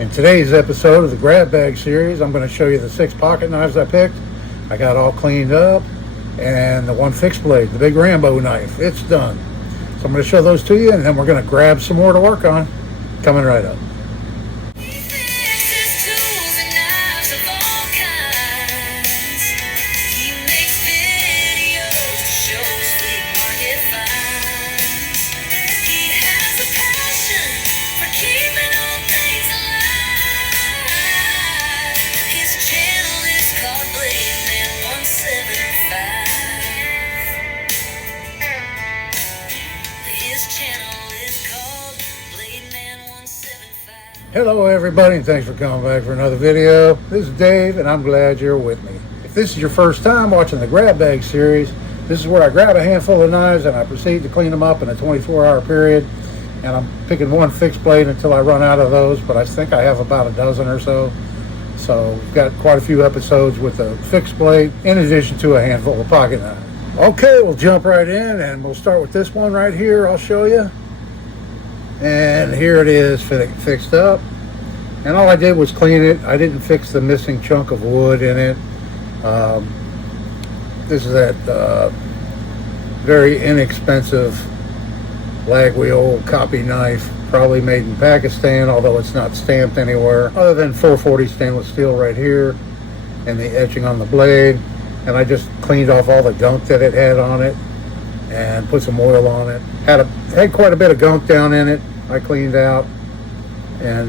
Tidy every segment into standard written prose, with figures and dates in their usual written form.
In today's episode of the Grab Bag series, I'm going to show you the 6 pocket knives I picked. I got all cleaned up, and the one fixed blade, the big Rambo knife, it's done. So I'm going to show those to you, and then we're going to grab some more to work on. Coming right up. Hello everybody, and thanks for coming back for another video. This is Dave, and I'm glad you're with me. If this is your first time watching the Grab Bag series, this is where I grab a handful of knives and I proceed to clean them up in a 24-hour period. And I'm picking one fixed blade until I run out of those, but I think I have about a dozen or so. So we've got quite a few episodes with a fixed blade, in addition to a handful of pocket knives. Okay, we'll jump right in, and we'll start with this one right here. I'll show you. And here it is fixed up, and all I did was clean it. I didn't fix the missing chunk of wood in it. This is that very inexpensive lag wheel copy knife, probably made in Pakistan, although it's not stamped anywhere other than 440 stainless steel right here and the etching on the blade. And I just cleaned off all the gunk that it had on it and put some oil on it. Had quite a bit of gunk down in it. I cleaned out, and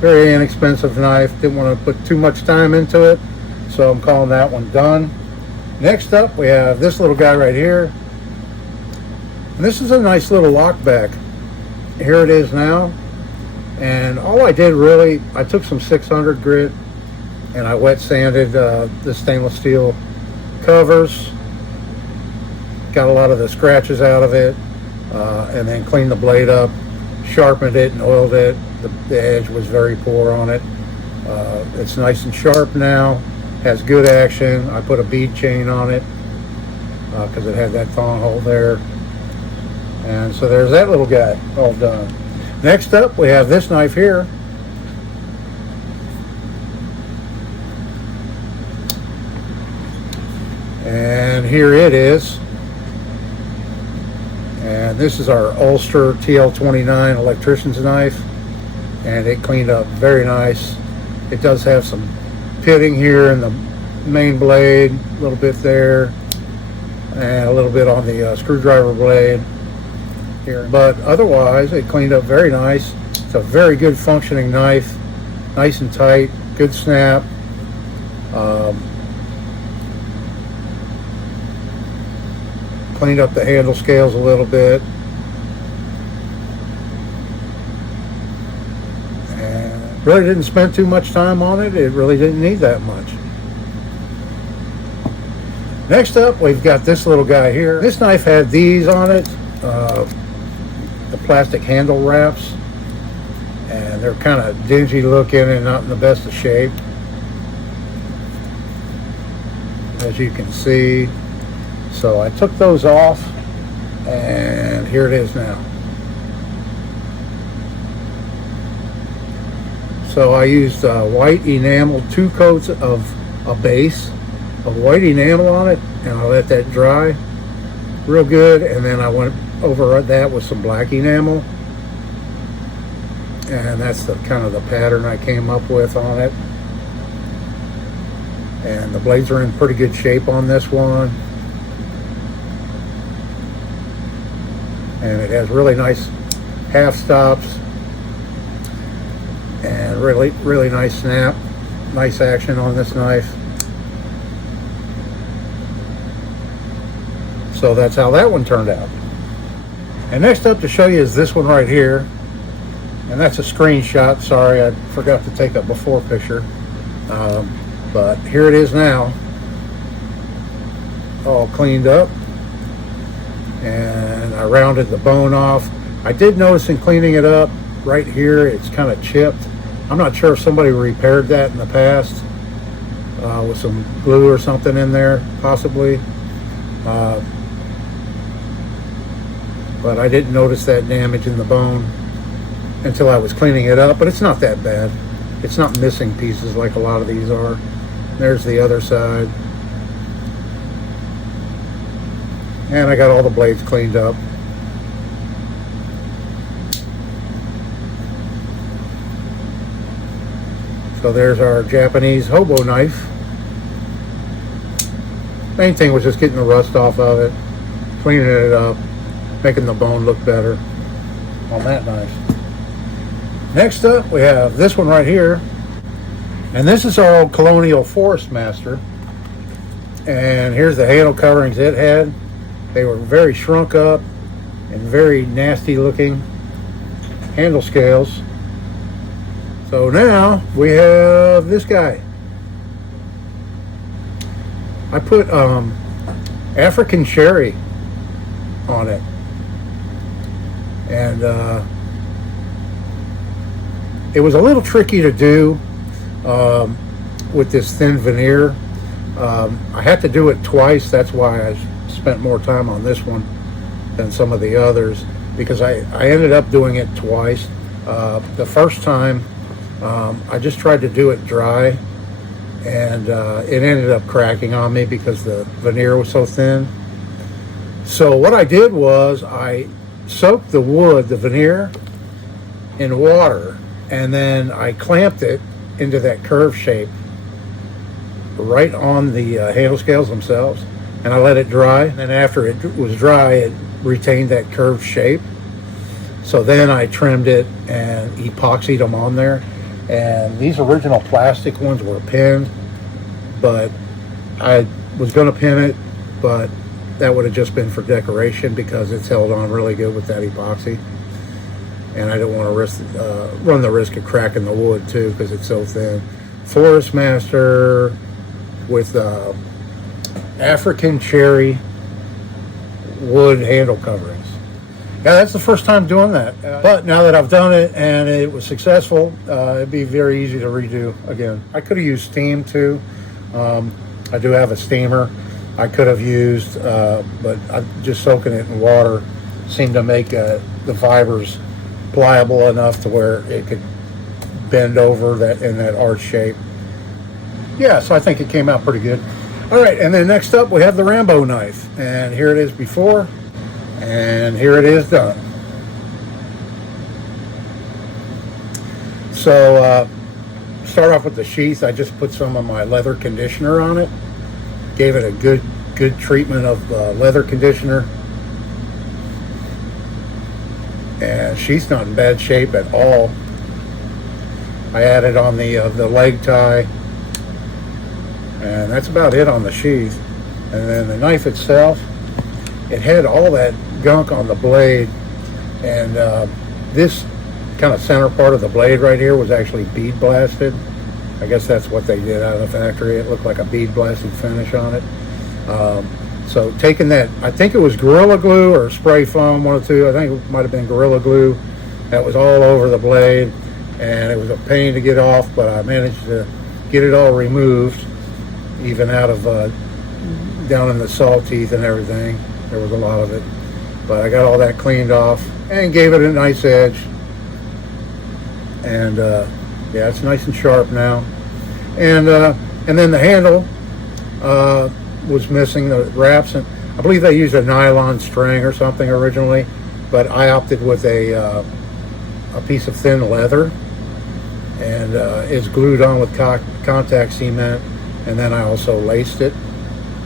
very inexpensive knife. Didn't want to put too much time into it, so I'm calling that one done. Next up, we have this little guy right here, and this is a nice little lock back. Here it is now, and all I did really, I took some 600 grit and I wet sanded the stainless steel covers, got a lot of the scratches out of it, and then cleaned the blade up, sharpened it and oiled it. The edge was very poor on it. It's nice and sharp now, has good action. I put a bead chain on it because it had that thong hole there. And so there's that little guy all done. Next up, we have this knife here. And here it is. And this is our Ulster TL29 electrician's knife, and it cleaned up very nice. It does have some pitting here in the main blade, a little bit there, and a little bit on the screwdriver blade here. But otherwise, it cleaned up very nice. It's a very good functioning knife, nice and tight, good snap. Cleaned up the handle scales a little bit, and really didn't spend too much time on it. It really didn't need that much. Next up, we've got this little guy here. This knife had these on it, the plastic handle wraps, and they're kind of dingy looking and not in the best of shape, as you can see. So I took those off, and here it is now. So I used white enamel, 2 coats of a base of white enamel on it, and I let that dry real good, and then I went over that with some black enamel, and that's the kind of the pattern I came up with on it. And the blades are in pretty good shape on this one. And it has really nice half stops and really nice snap, nice action on this knife. So that's how that one turned out. And next up to show you is this one right here, and that's a screenshot. Sorry, I forgot to take a before picture, but here it is now, all cleaned up. And I rounded the bone off. I did notice in cleaning it up right here, it's kind of chipped. I'm not sure if somebody repaired that in the past with some glue or something in there, possibly. But I didn't notice that damage in the bone. until I was cleaning it up, but it's not that bad. It's not missing pieces like a lot of these are. There's the other side. And I got all the blades cleaned up. So there's our Japanese hobo knife. Main thing was just getting the rust off of it, cleaning it up, making the bone look better on that knife. Next up, we have this one right here. And this is our old Colonial Forest Master. And here's the handle coverings it had. They were very shrunk up and very nasty looking handle scales. So now we have this guy. I put African cherry on it. And it was a little tricky to do with this thin veneer. I had to do it twice. That's why I spent more time on this one than some of the others, because I ended up doing it twice. The first time I just tried to do it dry, and it ended up cracking on me because the veneer was so thin. So what I did was I soaked the wood, the veneer, in water, and then I clamped it into that curve shape right on the handle scales themselves, and I let it dry. And after it was dry, it retained that curved shape. So then I trimmed it and epoxied them on there. And these original plastic ones were pinned, but I was going to pin it, but that would have just been for decoration because it's held on really good with that epoxy. And I don't want to run the risk of cracking the wood too because it's so thin. Forest Master with African cherry wood handle coverings. Yeah, that's the first time doing that. But now that I've done it and it was successful, it'd be very easy to redo again. I could have used steam too. I do have a steamer I could have used, but just soaking it in water seemed to make the fibers pliable enough to where it could bend over that in that arch shape. Yeah, so I think it came out pretty good. All right, and then next up we have the Rambo knife, and here it is before, and here it is done. So start off with the sheath. I just put some of my leather conditioner on it, gave it a good treatment of leather conditioner, and sheath's not in bad shape at all. I added on the leg tie, and that's about it on the sheath. And then the knife itself, it had all that gunk on the blade, and this kind of center part of the blade right here was actually bead blasted. I guess that's what they did out of the factory. It looked like a bead blasted finish on it. So taking that, I think it was Gorilla Glue or spray foam, one or two. I think it might have been Gorilla Glue. That was all over the blade, and it was a pain to get off, but I managed to get it all removed, even out of down in the saw teeth and everything. There was a lot of it, but I got all that cleaned off and gave it a nice edge. And yeah, it's nice and sharp now. And then the handle was missing the wraps, and I believe they used a nylon string or something originally, but I opted with a piece of thin leather, and it's glued on with contact cement, and then I also laced it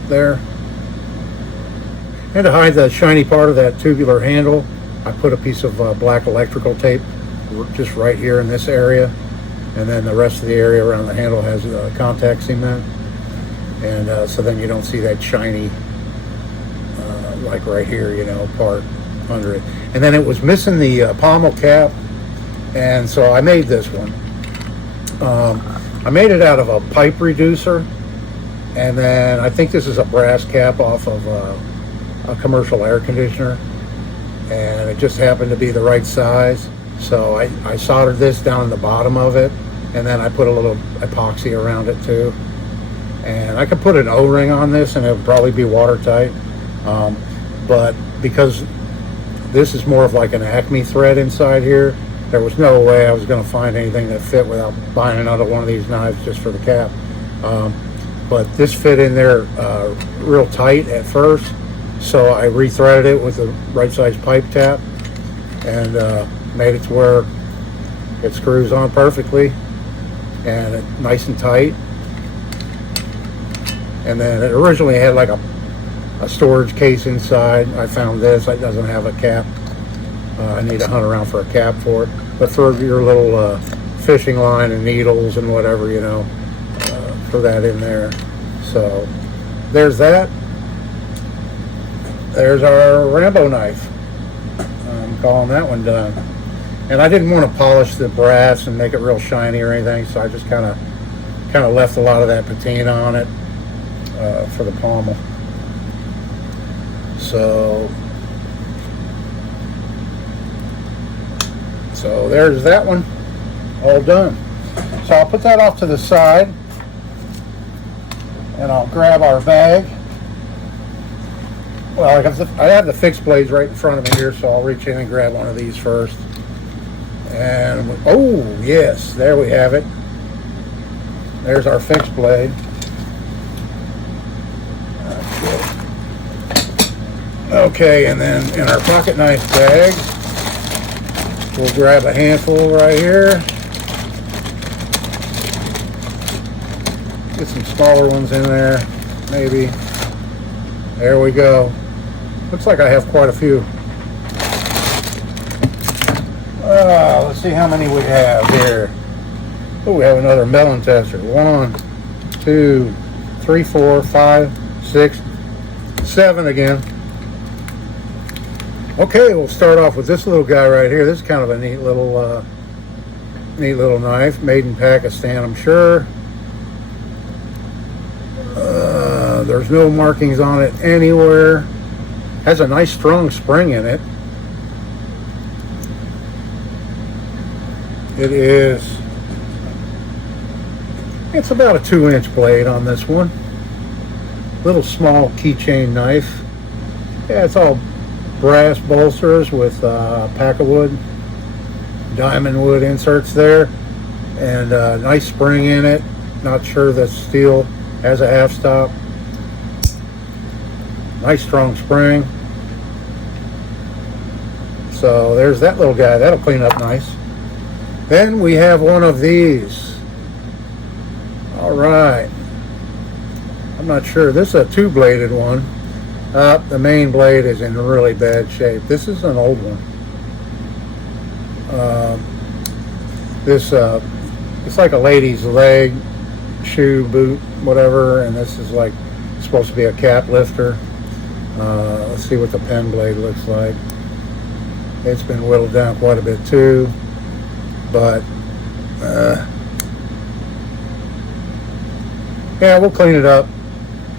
there. And to hide the shiny part of that tubular handle, I put a piece of black electrical tape just right here in this area, and then the rest of the area around the handle has contact cement, and so then you don't see that shiny like right here, you know, part under it. And then it was missing the pommel cap, and so I made this one. I made it out of a pipe reducer, and then I think this is a brass cap off of a commercial air conditioner, and it just happened to be the right size. So I soldered this down in the bottom of it, and then I put a little epoxy around it too. And I could put an O-ring on this and it would probably be watertight. But because this is more of like an Acme thread inside here, there was no way I was going to find anything that fit without buying another one of these knives just for the cap. But this fit in there real tight at first, so I rethreaded it with a right size pipe tap and made it to where it screws on perfectly and nice and tight. And then it originally had like a storage case inside. I found this. It doesn't have a cap. I need to hunt around for a cap for it. But for your little fishing line and needles and whatever, you know, for that in there. So there's that. There's our Rambo knife. I'm calling that one done. And I didn't want to polish the brass and make it real shiny or anything, so I just kind of left a lot of that patina on it for the pommel. So there's that one, all done. So I'll put that off to the side, and I'll grab our bag. Well, I have the fixed blades right in front of me here, so I'll reach in and grab one of these first. And oh yes, there we have it. There's our fixed blade. Okay, and then in our pocket knife bag, we'll grab a handful right here. Get some smaller ones in there, maybe. There we go. Looks like I have quite a few. Let's see how many we have here. Oh, we have another melon tester. 1, 2, 3, 4, 5, 6, 7 again. Okay, we'll start off with this little guy right here. This is kind of a neat little knife, made in Pakistan, I'm sure. There's no markings on it anywhere. Has a nice strong spring in it. It's about a 2-inch blade on this one. Little small keychain knife. Yeah, it's all brass bolsters with pack of wood, diamond wood inserts there, and nice spring in it. Not sure that steel. Has a half stop. Nice strong spring. So there's that little guy. That'll clean up nice. Then we have one of these. All right. I'm not sure. This is a 2-bladed one. The main blade is in really bad shape. This is an old one. It's like a lady's leg, shoe, boot, whatever, and this is like supposed to be a cap lifter. Let's see what the pen blade looks like. It's been whittled down quite a bit too, but yeah, we'll clean it up.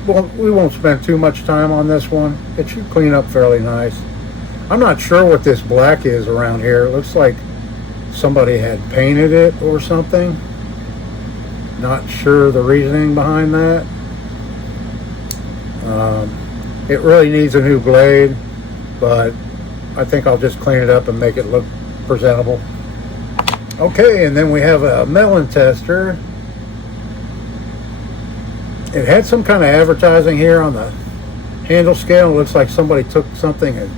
We won't spend too much time on this one. It should clean up fairly nice. I'm not sure what this black is around here. It looks like somebody had painted it or something. Not sure the reasoning behind that. It really needs a new blade, but I think I'll just clean it up and make it look presentable. Okay, and then we have a melon tester. It had some kind of advertising here on the handle scale. It looks like somebody took something and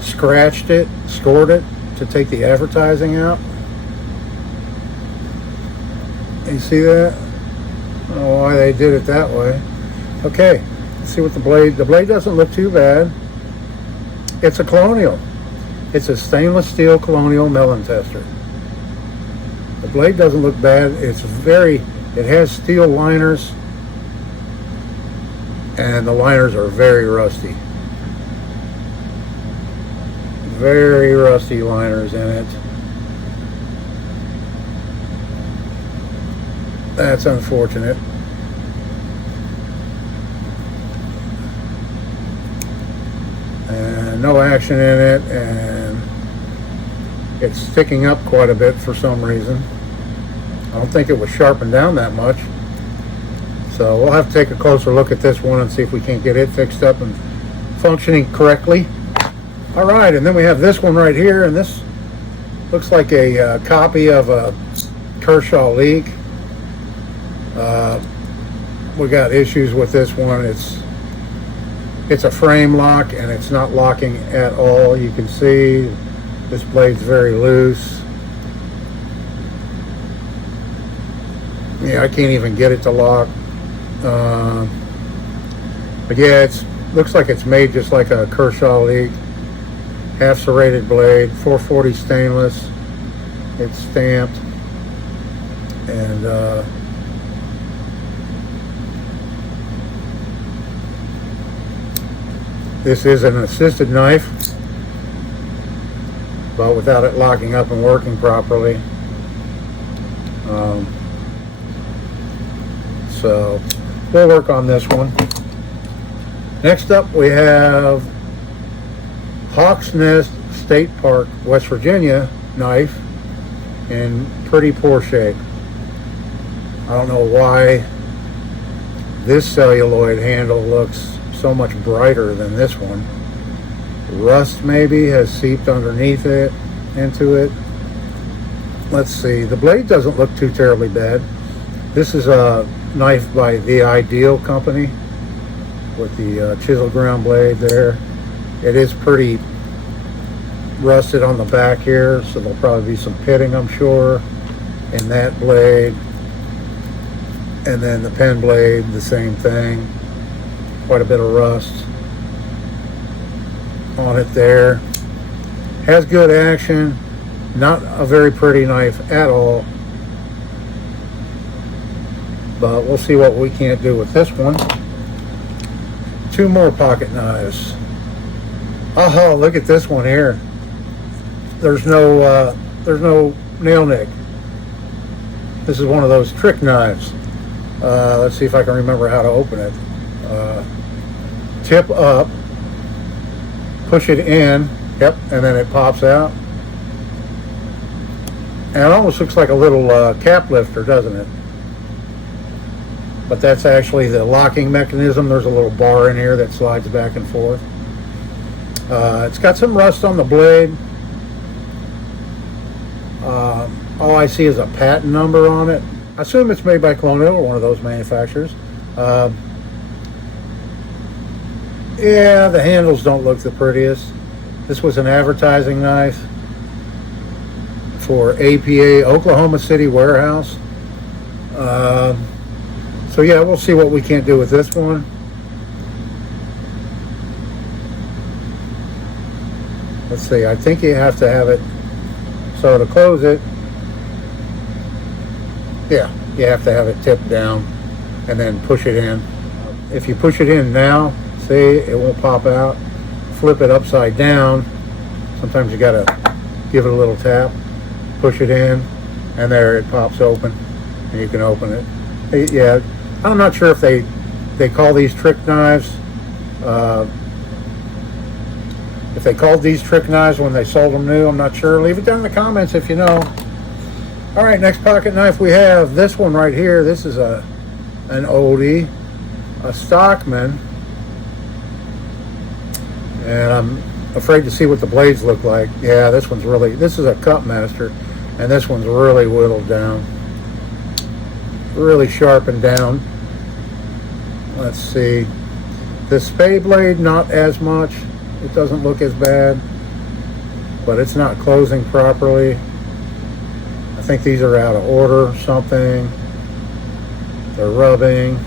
scratched it, scored it to take the advertising out. You see that? I don't know why they did it that way. Okay, let's see what the blade doesn't look too bad. It's a Colonial. It's a stainless steel Colonial melon tester. The blade doesn't look bad. It has steel liners, and the liners are very rusty. Very rusty liners in it. That's unfortunate. And no action in it, and it's sticking up quite a bit for some reason. I don't think it was sharpened down that much. So we'll have to take a closer look at this one and see if we can't get it fixed up and functioning correctly. All right, and then we have this one right here, and this Looks like a copy of a Kershaw leak. We got issues with this one. It's a frame lock and it's not locking at all. You can see this blade's very loose. Yeah, I can't even get it to lock. But yeah, it looks like it's made just like a Kershaw leak. Half serrated blade, 440 stainless. It's stamped, and this is an assisted knife, but without it locking up and working properly. So we'll work on this one. Next up, we have Hawks Nest State Park, West Virginia knife in pretty poor shape. I don't know why this celluloid handle looks so much brighter than this one. Rust maybe has seeped underneath it, into it. Let's see, the blade doesn't look too terribly bad. This is a knife by The Ideal Company with the chisel ground blade there. It is pretty rusted on the back here, so there'll probably be some pitting, I'm sure, in that blade. And then the pen blade, the same thing. Quite a bit of rust on it there. Has good action. Not a very pretty knife at all. But we'll see what we can't do with this one. Two more pocket knives. Oh, look at this one here. There's no nail nick. This is one of those trick knives. Let's see if I can remember how to open it. Tip up, push it in, yep, and then it pops out. And it almost looks like a little cap lifter, doesn't it? But that's actually the locking mechanism. There's a little bar in here that slides back and forth. It's got some rust on the blade. All I see is a patent number on it. I assume it's made by Colonial or one of those manufacturers. Yeah, the handles don't look the prettiest. This was an advertising knife for APA Oklahoma City warehouse. So yeah, we'll see what we can't do with this one. Let's see, I think you have to have it, so to close it, yeah, you have to have it tipped down and then push it in. If you push it in now, see, it won't pop out. Flip it upside down. Sometimes you gotta give it a little tap, push it in, and there it pops open, and you can open it. Yeah, I'm not sure if they call these trick knives. If they called these trick knives when they sold them new, I'm not sure. Leave it down in the comments if you know. All right, next pocket knife we have this one right here. This is an oldie, a Stockman, and I'm afraid to see what the blades look like. Yeah, this is a Cut Master, and this one's really whittled down, really sharpened down. Let's see, the spade blade, not as much. It doesn't look as bad, but it's not closing properly. I think these are out of order or something. They're rubbing.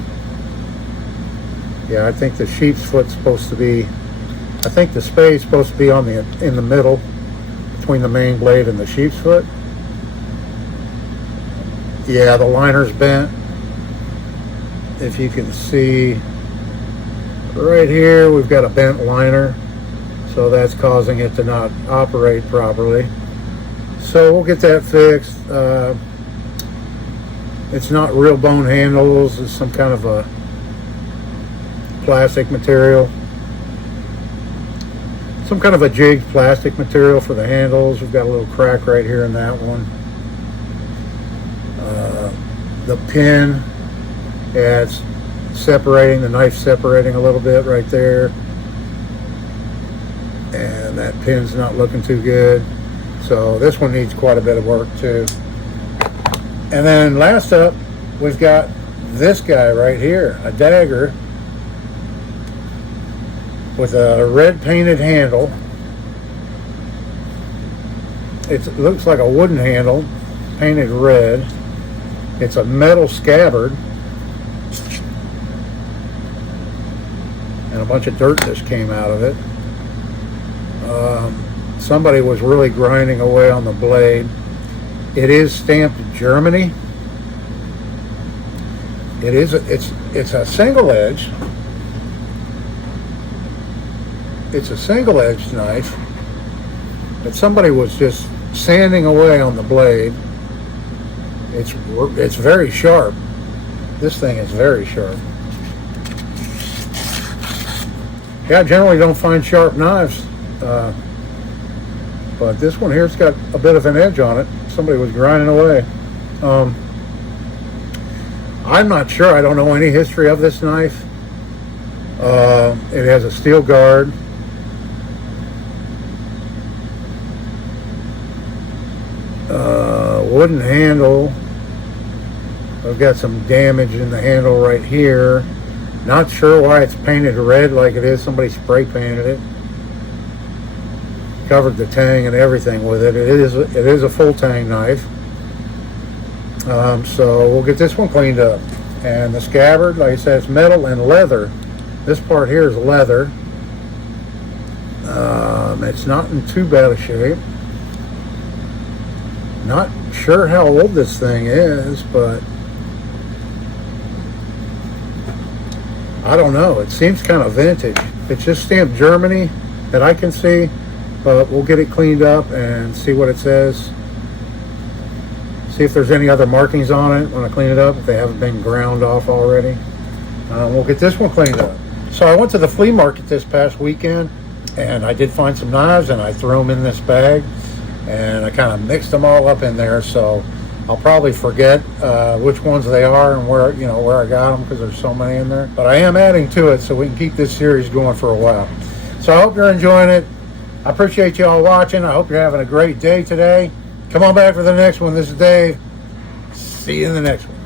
Yeah, I think the sheep's foot's supposed to be, I think the spade's supposed to be in the middle between the main blade and the sheep's foot. Yeah, the liner's bent. If you can see right here, we've got a bent liner, so that's causing it to not operate properly. So we'll get that fixed. It's not real bone handles, it's some kind of a plastic material, some kind of a jigged plastic material for the handles. We've got a little crack right here in that one. The pin, yeah, it's separating, the knife's separating a little bit right there, and that pin's not looking too good. So this one needs quite a bit of work too. And then last up, we've got this guy right here, a dagger with a red painted handle. It looks like a wooden handle, painted red. It's a metal scabbard. And a bunch of dirt just came out of it. Somebody was really grinding away on the blade. It is stamped Germany. It's a single edge. It's a single edged knife, but somebody was just sanding away on the blade. It's very sharp. This thing is very sharp. Yeah, I generally don't find sharp knives, but this one here's got a bit of an edge on it. Somebody was grinding away. I'm not sure. I don't know any history of this knife. It has a steel guard. Wooden handle. I've got some damage in the handle right here. Not sure why it's painted red like it is. Somebody spray painted it. Covered the tang and everything with it. It is a full tang knife. So we'll get this one cleaned up. And the scabbard, like I said, it's metal and leather. This part here is leather. It's not in too bad a shape. Not sure how old this thing is, but I don't know. It seems kind of vintage. It's just stamped Germany that I can see, but we'll get it cleaned up and see what it says. See if there's any other markings on it when I clean it up, if they haven't been ground off already. We'll get this one cleaned up. So I went to the flea market this past weekend, and I did find some knives, and I threw them in this bag, and I kind of mixed them all up in there. So I'll probably forget which ones they are and where I got them, because there's so many in there. But I am adding to it so we can keep this series going for a while. So I hope you're enjoying it. I appreciate you all watching. I hope you're having a great day today. Come on back for the next one. This is Dave. See you in the next one.